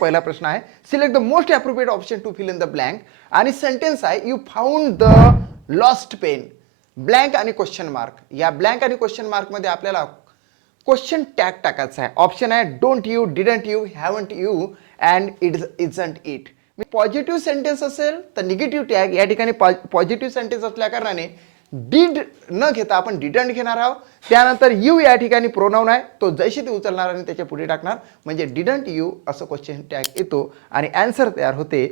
पहिला प्रश्न आहे, select the most appropriate option to fill in the blank. आणि सेंटेन्स आहे, you found the lost pen. Blank आणि क्वेश्चन मार्क. या ब्लँक आणि क्वेश्चन मार्क मध्ये आपल्याला क्वेश्चन टॅग टाकायचा आहे. ऑप्शन आहे don't you, didn't you, haven't you and it isn't it. Positive sentence असेल तर निगेटिव्ह टॅग. या ठिकाणी पॉझिटिव्ह सेंटेन्स असल्या कारणाने डीड न घेता आपण डिडंट घेणार आहोत. त्यानंतर यू या ठिकाणी प्रोनाउन आहे, तो जैसे ते उचलणार आणि त्याच्या पुढे टाकणार, म्हणजे डिडंट यू असं क्वेश्चन टॅग येतो आणि आन्सर तयार होते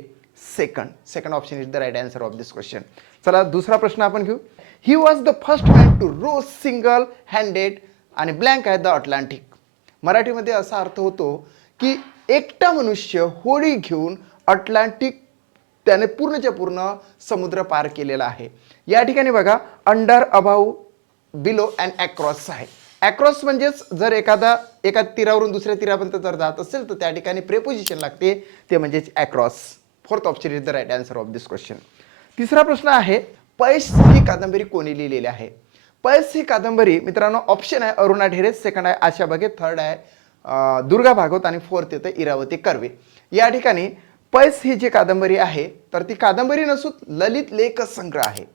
second option is the right answer of this question. चला दुसरा प्रश्न आपण घेऊ. He was the first man to row single handed आणि ब्लँक आहे द अटलांटिक. मराठीमध्ये असा अर्थ होतो की एकटा मनुष्य होडी घेऊन अटलांटिक त्याने पूर्णच्या पूर्ण समुद्र पार केलेला आहे. या ठिकाणी बघा under, above, below and across आहे. अक्रॉस म्हणजेच जर एका तीरावरून दुसऱ्या तीरापर्यंत जर जात असेल तर त्या ठिकाणी प्रेपोजिशन लागते, ते म्हणजेच across. Fourth option is the right answer of this question. तिसरा प्रश्न आहे, पैस ही कादंबरी कोणी लिहिलेली आहे? पैस ही कादंबरी मित्रांनो ऑप्शन आहे अरुणा ढेरे, सेकंड आहे आशा बगे, थर्ड आहे दुर्गा भागवत आणि फोर्थ येतं इरावती कर्वे. या ठिकाणी पैस ही जी कादंबरी आहे तर ती कादंबरी नसून ललित लेख संग्रह आहे.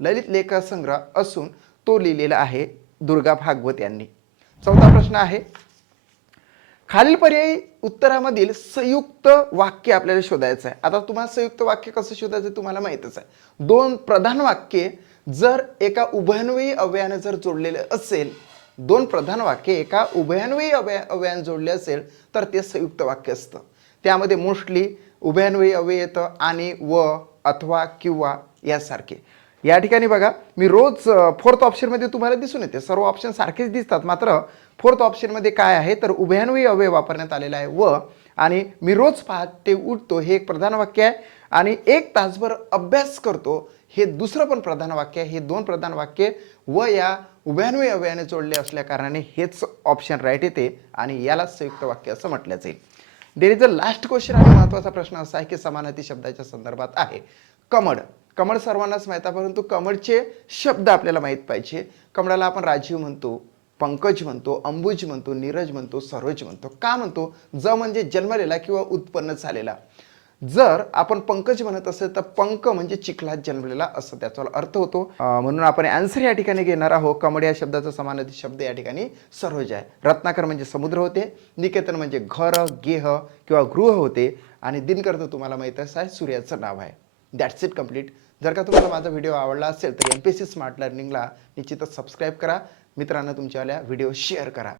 ललित लेख संग्रह असून तो लिहिलेला आहे दुर्गा भागवत यांनी. चौथा प्रश्न आहे, खालील पर्यायी उत्तरामधील संयुक्त वाक्य आपल्याला शोधायचं आहे. आता तुम्हाला संयुक्त वाक्य कसं शोधायचं तुम्हाला माहितच आहे. दोन प्रधान वाक्ये जर एका उभयान्वयी अव्ययाने जर जोडलेले असेल, दोन प्रधान वाक्य एका उभयान्वयी अव्ययाने जोडले असेल तर ते संयुक्त वाक्य असतं. त्यामध्ये मोस्टली उभयान्वयी अव्यय येतं आणि, व, अथवा, किंवा यासारखे. या ठिकाणी बघा मी रोज फोर्थ ऑप्शनमध्ये तुम्हाला दिसून येते, सर्व ऑप्शन सारखेच दिसतात, मात्र फोर्थ ऑप्शनमध्ये काय आहे तर उभयान्वयी अव्यय वापरण्यात आलेला आहे व. आणि मी रोज पहाटे उठतो हे एक प्रधान वाक्य आहे आणि 1 तासभर अभ्यास करतो हे दुसरं पण प्रधान वाक्य आहे. हे दोन प्रधान वाक्य व या उभयान्वयी अव्ययाने जोडले असल्या कारणाने हेच ऑप्शन राईट येते आणि याला संयुक्त वाक्य असं म्हटलं जाईल. There is a last question. आणि महत्त्वाचा प्रश्न असा आहे की समानार्थी शब्दाच्या संदर्भात आहे. कमळ. कमळ सर्वांनाच माहीत आहे, परंतु कमळचे शब्द आपल्याला माहीत पाहिजे. कमळाला आपण राजीव म्हणतो, पंकज म्हणतो, अंबुज म्हणतो, नीरज म्हणतो, सरोज म्हणतो. का म्हणतो? ज म्हणजे जन्मलेला किंवा उत्पन्न झालेला. जर आपण पंकज म्हणत असेल तर पंक म्हणजे चिखलात जन्मलेला असं त्याचा अर्थ होतो. म्हणून आपण आन्सर या ठिकाणी घेणार आहोत. कमळ या शब्दाचा समानार्थी शब्द या ठिकाणी सरोज आहे. रत्नाकर म्हणजे समुद्र होते, निकेतन म्हणजे घर, गेह किंवा गृह होते आणि दिनकर तर तुम्हाला माहीतच आहे सूर्याचं नाव आहे. That's it complete. जर का तुम्हाला माझा व्हिडिओ आवडला असेल तर MPSC स्मार्ट लर्निंगला निश्चितच सबस्क्राईब करा. मित्रांना तुमच्यावाल्या व्हिडिओ शेअर करा.